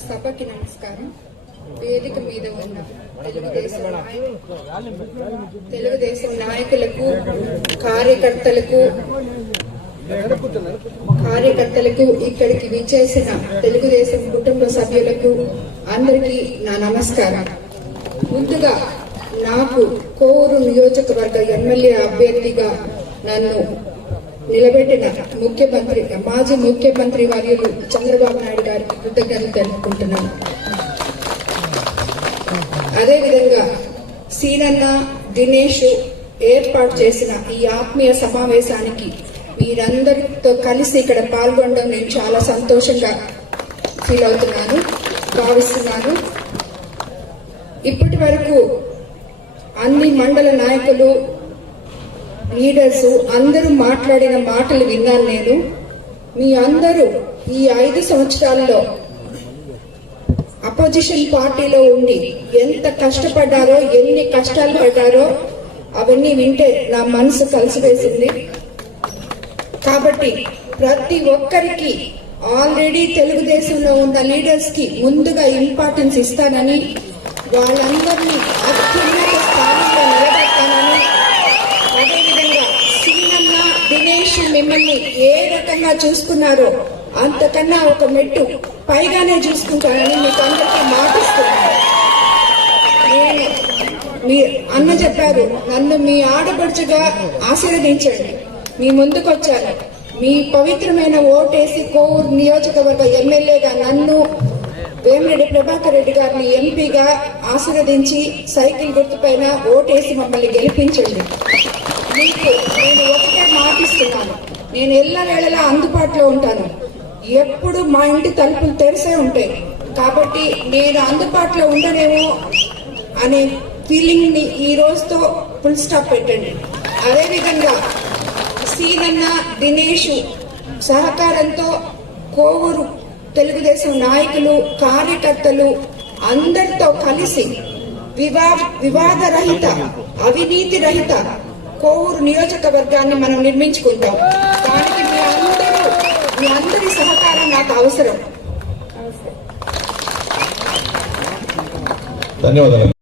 సభకి నమస్కారం. వేదిక మీద ఉన్న తెలుగుదేశం తెలుగుదేశం నాయకులకు కార్యకర్తలకు కార్యకర్తలకు ఇక్కడికి విచ్చేసిన తెలుగుదేశం కుటుంబ సభ్యులకు అందరికీ నా నమస్కారం. ముందుగా నాకు కోరు నియోజకవర్గ ఎమ్మెల్యే అభ్యర్థిగా నన్ను నిలబెట్టిన ముఖ్యమంత్రి మాజీ ముఖ్యమంత్రి వర్యులు చంద్రబాబు నాయుడు గారికి కృతజ్ఞతలు తెలుపుకుంటున్నాను. అదేవిధంగా సీనన్న దినేష్ ఏర్పాటు చేసిన ఈ ఆత్మీయ సమావేశానికి మీరందరితో కలిసి ఇక్కడ పాల్గొనడం నేను చాలా సంతోషంగా ఫీల్ అవుతున్నాను భావిస్తున్నాను. ఇప్పటి వరకు అన్ని మండల నాయకులు లీడర్స్ అందరూ మాట్లాడిన మాటలు విన్నాను నేను. మీ అందరూ ఈ ఐదు సంవత్సరాల్లో అపోజిషన్ పార్టీలో ఉండి ఎంత కష్టపడ్డారో ఎన్ని కష్టాలు పడ్డారో అవన్నీ వింటే నా మనసు కలిసివేసింది. కాబట్టి ప్రతి ఒక్కరికి ఆల్రెడీ తెలుగుదేశంలో ఉన్న లీడర్స్కి ముందుగా ఇంపార్టెన్స్ ఇస్తానని వాళ్ళందరినీ అత్యున్నత స్థానంలో నిలబెట్టానని అదేవిధంగా సీనన్న దినేష్ మిమ్మల్ని ఏ రకంగా చూసుకున్నారో అంతకన్నా ఒక మెట్టు పైగానే చూసుకుంటానని మీకు అందరికీ మాటిస్తున్నాను. నేను మీ అన్న చెప్పారు నన్ను మీ ఆడపడుచుగా ఆశీర్వదించండి. మీ ముందుకు వచ్చాను. మీ పవిత్రమైన ఓటేసి కోవూరు నియోజకవర్గ ఎమ్మెల్యేగా నన్ను వేమిరెడ్డి ప్రభాకర్ రెడ్డి గారిని ఎంపీగా ఆశీర్వదించి సైకిల్ గుర్తుపైన ఓటేసి మమ్మల్ని గెలిపించండి. మీకు నేను ఒకటే మాటిస్తున్నాను. నేను ఎల్లవేళలా అందుబాటులో ఉంటాను. ఎప్పుడు మా ఇంటి తలుపులు తెరిసే ఉంటాయి. కాబట్టి నేను అందుబాటులో ఉండనేమో అనే ఫీలింగ్ని ఈ రోజుతో ఫుల్ స్టాప్ పెట్టండి. అదేవిధంగా సీనన్న దినేష్ సహకారంతో కోవూరు తెలుగుదేశం నాయకులు కార్యకర్తలు అందరితో కలిసి వివా వివాద రహిత అవినీతి రహిత కోవూరు నియోజకవర్గాన్ని మనం నిర్మించుకుంటాం. దానికి మీ అందరూ మీ అందరి సహకారం నాకు అవసరం. ధన్యవాదాలు.